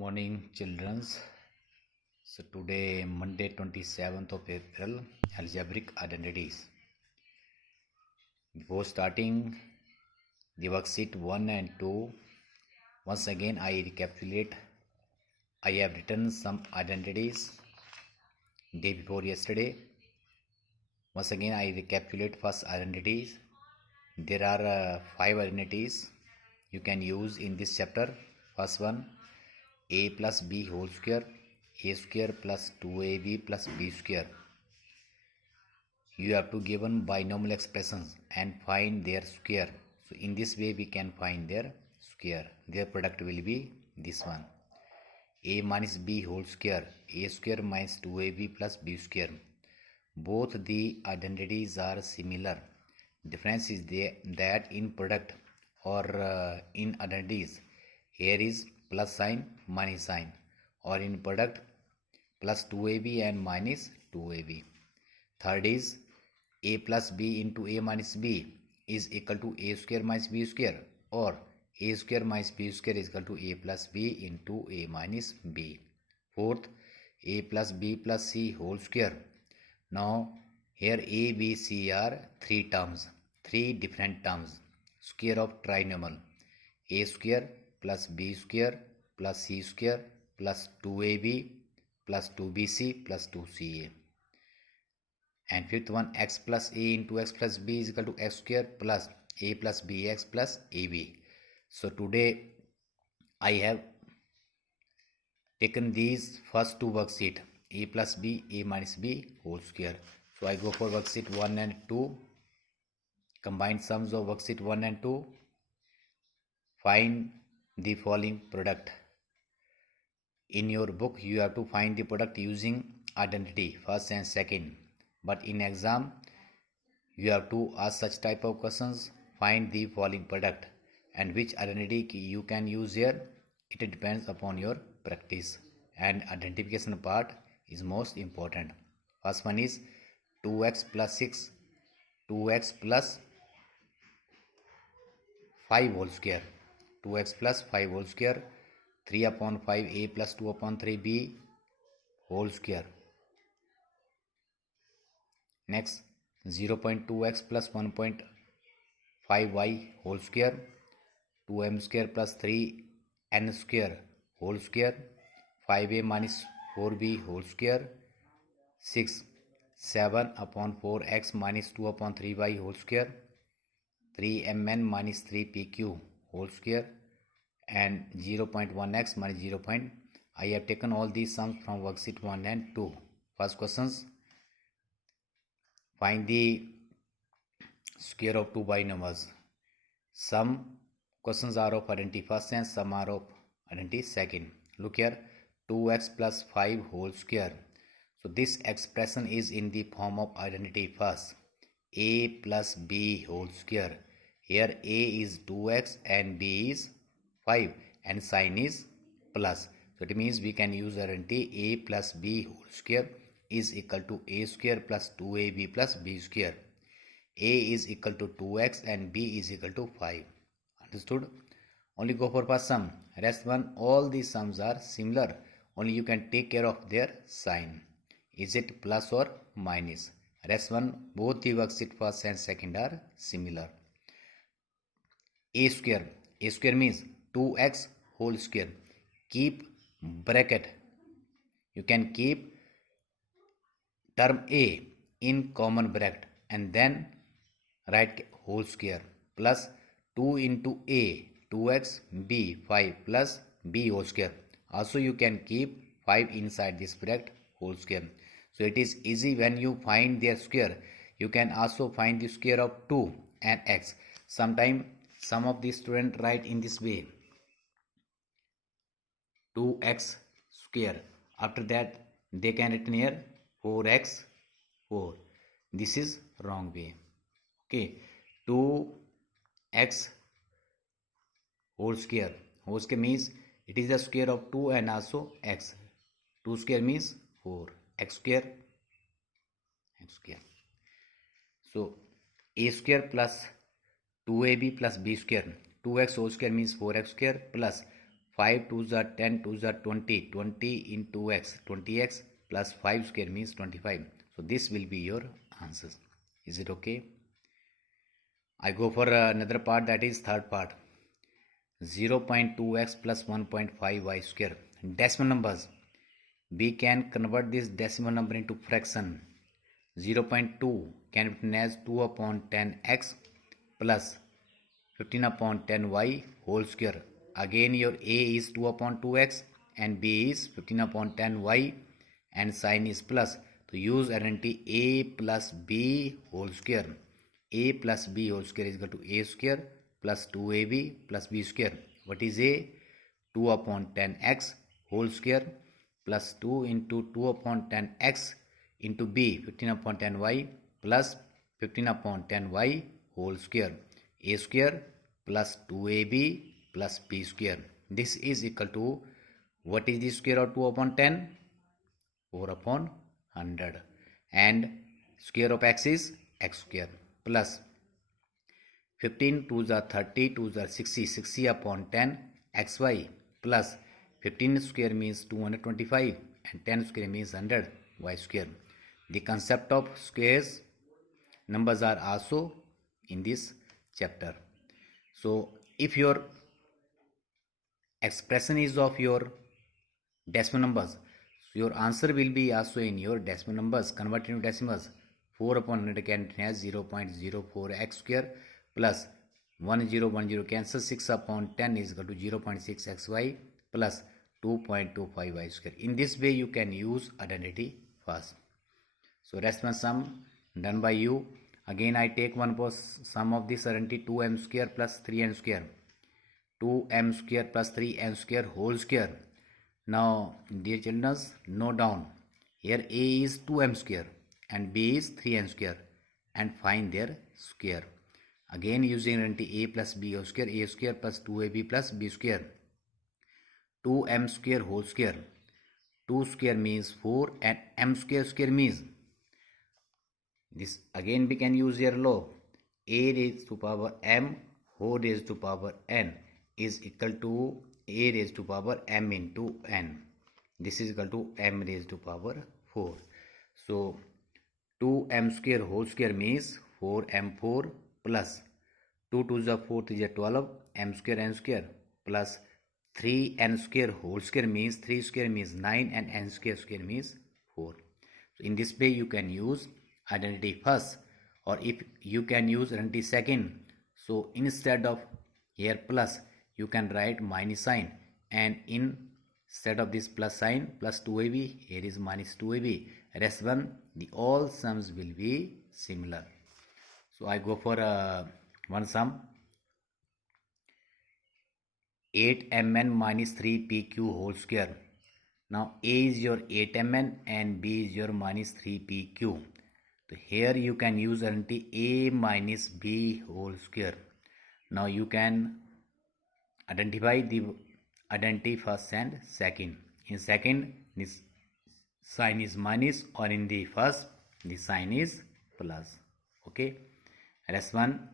morning, children. So today, Monday, 27th of April, algebraic identities. Before starting the worksheet 1 and 2, once again I recapitulate. I have written some identities day before yesterday. Once again I recapitulate first identities. There are 5 identities you can use in this chapter. First one, a plus b whole square, a square plus 2ab plus b square. You have to given binomial expressions and find their square. So in this way we can find their square. Their product will be this one. A minus b whole square, a square minus 2ab plus b square. Both the identities are similar. Difference is that in product or in identities, here is plus sign, minus sign, or in product plus 2ab and minus 2ab. Third is a plus b into a minus b is equal to a square minus b square, or a square minus b square is equal to a plus b into a minus b. Fourth, a plus b plus c whole square. Now here a, b, c are three terms, three different terms. Square of trinomial a square plus b square plus c square plus 2ab plus 2bc plus 2ca. And fifth one, x plus a into x plus b is equal to x square plus a plus bx plus ab. So today I have taken these first two worksheet, a plus b, a minus b whole square. So I go for worksheet 1 and 2. Combined sums of worksheet 1 and 2. Find the following product. In your book you have to find the product using identity first and second. But in exam you have to ask such type of questions. Find the following product, and which identity you can use here, it depends upon your practice, and identification part is most important. First one is 2x plus 6, 2x plus 5 whole square, 2x plus 5 whole square, 3 upon 5 a plus 2 upon 3 b whole square. Next, 0.2x plus 1.5y whole square, 2m square plus 3n square whole square, 5a minus 4b whole square, 6, 7 upon 4x minus 2 upon 3y whole square, 3mn minus 3pq whole square, and 0.1x minus 0. I have taken all these sums from worksheet 1 and 2. First questions, find the square of two binomials. Some questions are of identity first and some are of identity second. Look here, 2x plus 5 whole square. So this expression is in the form of identity first, a plus b whole square. Here a is 2x and b is 5 and sign is plus. So it means we can use identity a plus b whole square is equal to a square plus 2ab plus b square. A is equal to 2x and b is equal to 5. Understood? Only go for first sum. Rest one, all these sums are similar. Only you can take care of their sign. Is it plus or minus? Rest one, both the worksheet first and second are similar. A square. A square means 2x whole square. Keep bracket. You can keep term a in common bracket and then write whole square plus 2 into a 2x b 5 plus b whole square. Also you can keep 5 inside this bracket whole square. So it is easy when you find their square. You can also find the square of 2 and x. Sometimes some of the students write in this way, 2x square. After that they can written here 4x 4. This is wrong way. Okay, 2x whole square. Whole square means it is the square of 2 and also x. 2 square means 4. X square. X square. So a square plus 2ab plus b square. 2x whole square means 4x square plus 5 2s are 10, 2s are 20, 20 into x, 20x plus 5 square means 25. So this will be your answers. Is it okay? I go for another part, that is third part. 0.2x plus 1.5y square. Decimal numbers. We can convert this decimal number into fraction. 0.2 can be written as 2 upon 10x plus 15 upon 10y whole square. Again your a is 2 upon 2x and b is 15 upon 10y and sign is plus. To use identity a plus b whole square. A plus b whole square is equal to a square plus 2ab plus b square. What is a? 2 upon 10x whole square plus 2 into 2 upon 10x into b 15 upon 10y plus 15 upon 10y whole square. A square plus 2ab plus b square. This is equal to, what is the square of 2 upon 10? 4 upon 100. And square of x is x square plus 15 2s are 30, 2s are 60, 60 upon 10 xy plus 15 square means 225 and 10 square means 100 y square. The concept of squares numbers are also in this chapter. So if your expression is of your decimal numbers, so your answer will be also in your decimal numbers, converted into decimals. 4 upon 100 can has 0.04x square plus 1010 cancel. 6 upon 10 is equal to 0.6xy plus 2.25y square. In this way you can use identity first. So rest one sum done by you. Again I take one sum of this identity 2m square plus 3n square. 2m square plus 3n square whole square. Now dear children, note down here a is 2m square and b is 3n square and find their square. Again using identity a plus b whole square, a square plus 2ab plus b square. 2m square whole square. 2 square means 4 and m square square means, this again we can use your law, a raised to power m whole raised to power n is equal to a raised to power m into n. This is equal to m raised to power 4. So 2m square whole square means 4m4 plus 2 2 is 4 3 is 12 m square n square plus 3n square whole square means 3 square means 9 and n square square means 4. So in this way you can use identity first, or if you can use identity second. So instead of here plus you can write minus sign, and instead of this plus sign plus 2ab here is minus 2ab. Rest one, the all sums will be similar. So I go for one sum, 8mn minus 3pq whole square. Now a is your 8mn and b is your minus 3pq. So here you can use identity a minus b whole square. Now you can identify the identity first and second. In second this sign is minus, or in the first the sign is plus. Okay, rest one,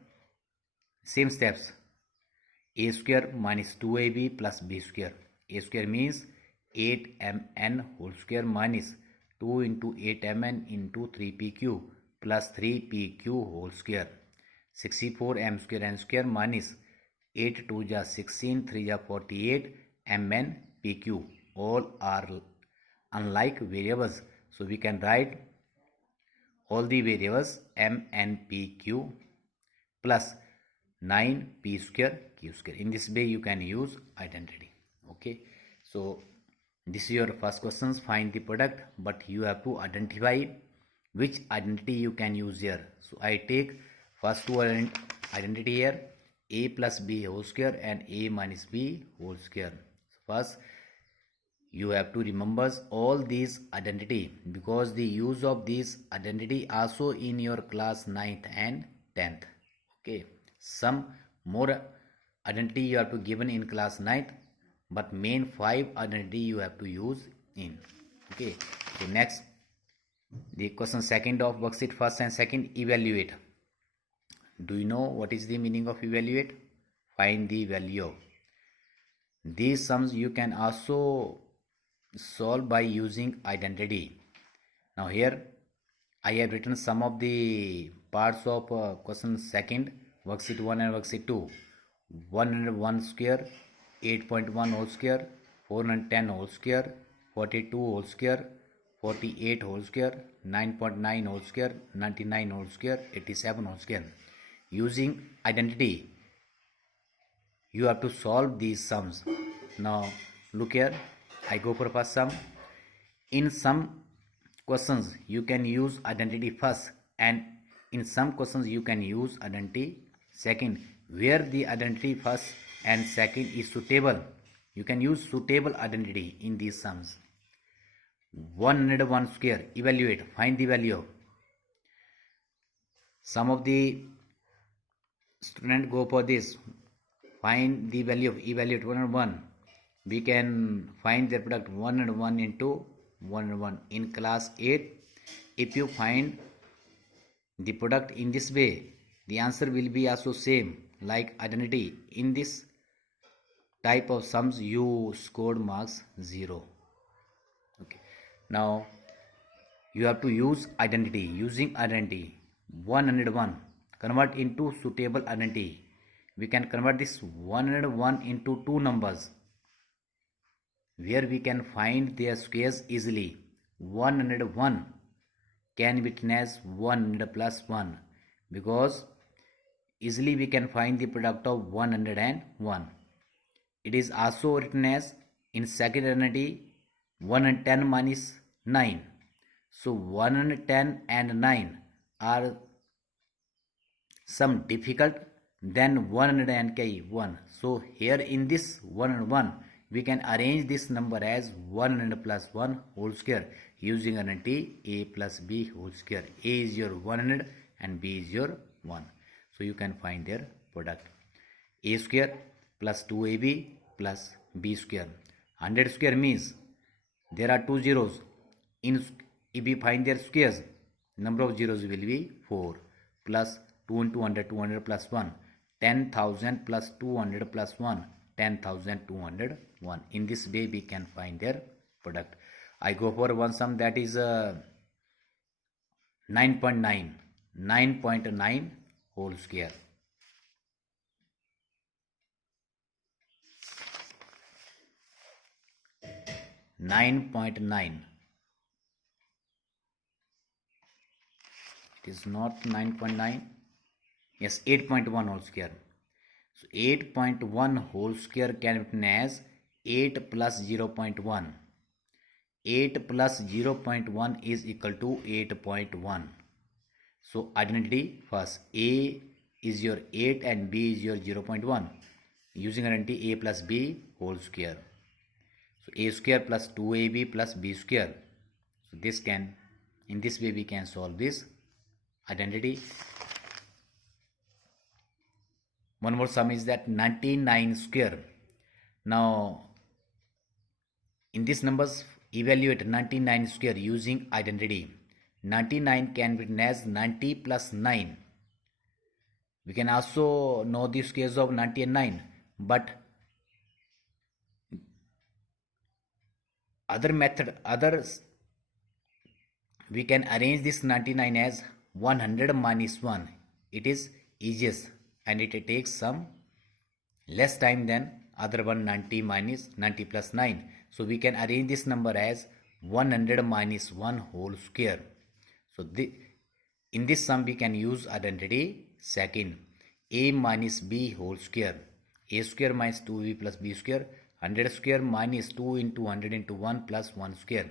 same steps. A square minus 2ab plus b square. A square means 8mn whole square minus 2 into 8mn into 3pq plus 3pq whole square. 64m square n square minus 8 2 ja 16, 3 ja 48 mn pq. All are unlike variables, so we can write all the variables mn pq plus 9p square q square. In this way you can use identity. Okay, so this is your first questions, find the product, but you have to identify which identity you can use here. So I take first two identity here, a plus b whole square and a minus b whole square. So first you have to remember all these identity, because the use of this identity also in your class 9th and 10th. Okay, some more identity you have to given in class 9th, but main 5 identity you have to use in. Okay, so next the question second of worksheet first and second, evaluate. Do you know what is the meaning of evaluate? Find the value. These sums you can also solve by using identity. Now here I have written some of the parts of question second, worksheet 1 and worksheet 2. 101 square, 8.1 whole square, 410 whole square, 42 whole square, 48 whole square, 9.9 whole square, 99 whole square, 87 whole square. Using identity you have to solve these sums. Now look here, I go for first sum. In some questions you can use identity first, and in some questions you can use identity second. Where the identity first and second is suitable, you can use suitable identity in these sums. 101 square, evaluate, find the value. Some of the student go for this, find the value of evaluate 101. We can find their product 101 into 101 in class 8. If you find the product in this way, the answer will be also same like identity. In this type of sums you scored marks 0. Okay, now you have to use identity. Using identity, 101 convert into suitable identity. We can convert this 101 into two numbers where we can find their squares easily. 101 can be written as 100 plus 1 because easily we can find the product of 101. It is also written as in second identity 110 minus 9. So 110 and 9 are some difficult than 100 and 1. So here in this 101 we can arrange this number as 100 plus 1 whole square using identity a plus b whole square. A is your 100 and b is your 1. So you can find their product. A square plus 2ab plus b square. 100 square means there are two zeros. If we find their squares, number of zeros will be 4 plus 2 into 100, 200 plus 1, 10,000 plus 200 plus 1, 10,201. In this way we can find their product. I go for one sum that is 9.9, 9.9 whole square. (9.9). It is not 9.9. Yes, 8.1 whole square. So 8.1 whole square can be written as 8 plus 0.1. 8 plus 0.1 is equal to 8.1. So identity first. A is your 8 and B is your 0.1. Using identity a plus b whole square. So a square plus 2ab plus b square. So this can, in this way we can solve this identity. One more sum is that 99 square. Now in these numbers evaluate 99 square using identity. 99 can be written as 90 plus 9. We can also know the squares of 90 and 9, but others we can arrange this 99 as 100 minus 1. It is easiest and it takes some less time than other one 90 minus 90 plus 9. So we can arrange this number as 100 minus 1 whole square. So in this sum we can use identity second. A minus b whole square. A square minus 2b plus b square. 100 square minus 2 into 100 into 1 plus 1 square.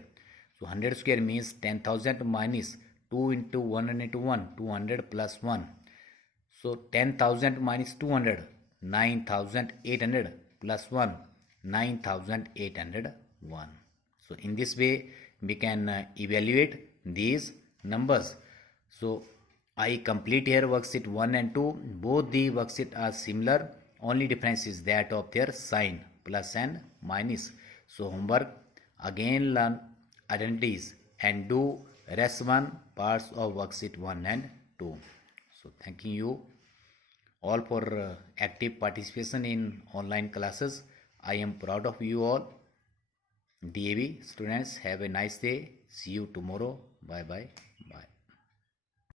So 100 square means 10,000 minus 2 into 100 into 1, 200 plus 1. So 10,000 minus 200, 9,800 plus 1, 9,801. So in this way we can evaluate these numbers. So I complete here worksheet 1 and 2. Both the worksheet are similar. Only difference is that of their sign, plus and minus. So homework, again learn identities and do rest one parts of worksheet 1 and 2. So thanking you all for active participation in online classes. I am proud of you all. DAV students, have a nice day. See you tomorrow. Bye bye. Bye.